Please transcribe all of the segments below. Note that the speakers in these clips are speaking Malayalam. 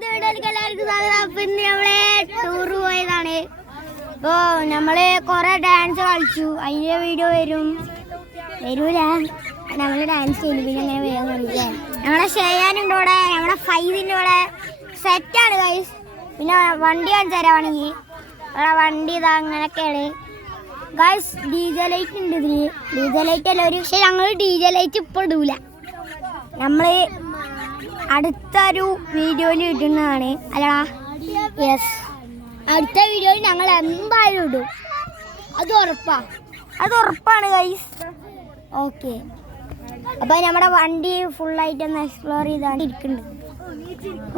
പുതിയ വീഡിയോയിലേക്ക് എല്ലാവർക്കും സ്വാഗതം. പിന്നെ നമ്മളെ ടൂർ പോയതാണ്. അപ്പോൾ നമ്മള് കുറെ ഡാൻസ് കളിച്ചു. അതിന്റെ വീഡിയോ വരൂല. നമ്മള് ഡാൻസ് ചെയ്തു. പിന്നെ അങ്ങനെ വരുന്നില്ലേ. നമ്മളെ ഷെയ്യാനുണ്ട് ഇവിടെ, നമ്മുടെ ഫൈസിന്റെ ഇവിടെ സെറ്റാണ് ഗൈസ്. പിന്നെ വണ്ടി കാണിച്ചു തരാണെങ്കിൽ ഇവിടെ വണ്ടി ഇതാ അങ്ങനെയൊക്കെയാണ് ഗൈസ്. DJ ലൈറ്റ് ഉണ്ട് ഇതിന്. DJ ലൈറ്റ് അല്ല, പക്ഷെ ഞങ്ങൾ DJ ലൈറ്റ് ഇപ്പോൾ ഇടൂല. നമ്മള് അടുത്തൊരു വീഡിയോയിൽ ഇടുന്നതാണ് അല്ലടാ. യെസ്, അടുത്ത വീഡിയോയിൽ ഞങ്ങൾ എന്തായാലും ഇടും. അത് ഉറപ്പാണ് ഗൈസ്. ഓക്കെ, അപ്പൊ നമ്മുടെ വണ്ടി ഫുള്ളായിട്ടൊന്ന് എക്സ്പ്ലോർ ചെയ്താണ് ഇരിക്കുന്നുണ്ട്.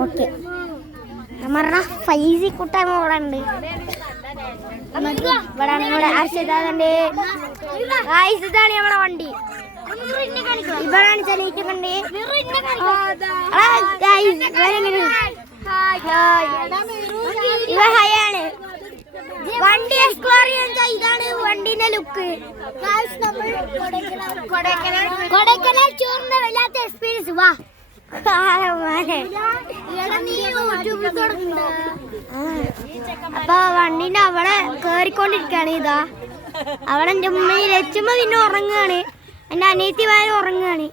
ഓക്കെ, നമ്മളുടെ ഫൈസി കൂട്ടായ്മ ഇവിടെ ഉണ്ട്. ഇവിടെ അർഷിതാണ്ട്. ഇതാണ് നമ്മുടെ വണ്ടി. ഇവിടാണ് ചെലയിട്ടുണ്ട്. ഇവ ഹയാണ് വണ്ടി എക്സ്പ്ലോർ ചെയ്യാൻ. ഇതാണ് വണ്ടിന്റെ ലുക്ക്. കൊടൈക്കനാൽ ടൂറിന്റെ വല്ലാത്ത എക്സ്പീരിയൻസ്. വാ, അപ്പൊ വണ്ടിന്റെ അവിടെ കേറിക്കൊണ്ടിരിക്കാണ്. ഇതാ അവിടെ എന്റെ ഉമ്മയിൽ ലച്ചുമ്മ പിന്നെ ഉറങ്ങുകയാണ്. എന്റെ അനിയത്തിമാരും ഉറങ്ങുകയാണ്.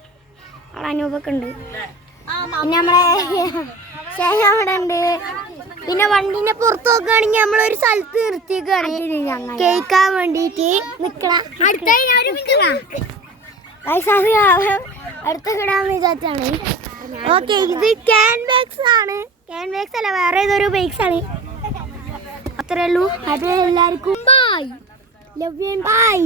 അവിടെ അനൂപൊക്കെ ഉണ്ട്. പിന്നെ നമ്മളെ ശേഷം അവിടെ ഉണ്ട്. പിന്നെ വണ്ടിന്റെ പുറത്ത് നോക്കുകയാണെങ്കിൽ നമ്മളൊരു സ്ഥലത്ത് നിർത്തിയേക്കാണ് കേൾക്കാൻ വേണ്ടിട്ട് നിക്കണ. അടുത്ത കിടാന്ന് വിചാരിച്ചാണ്. ഓക്കെ, ഇത് ക്യാൻവാക്സ് ആണ്. ക്യാൻവാക്സ് അല്ല, വേറെ ഏതൊരു ബൈക്സ് ആണ്. അത്രേ ഉള്ളൂ. അത് എല്ലാവർക്കും ബൈ. Love you, by.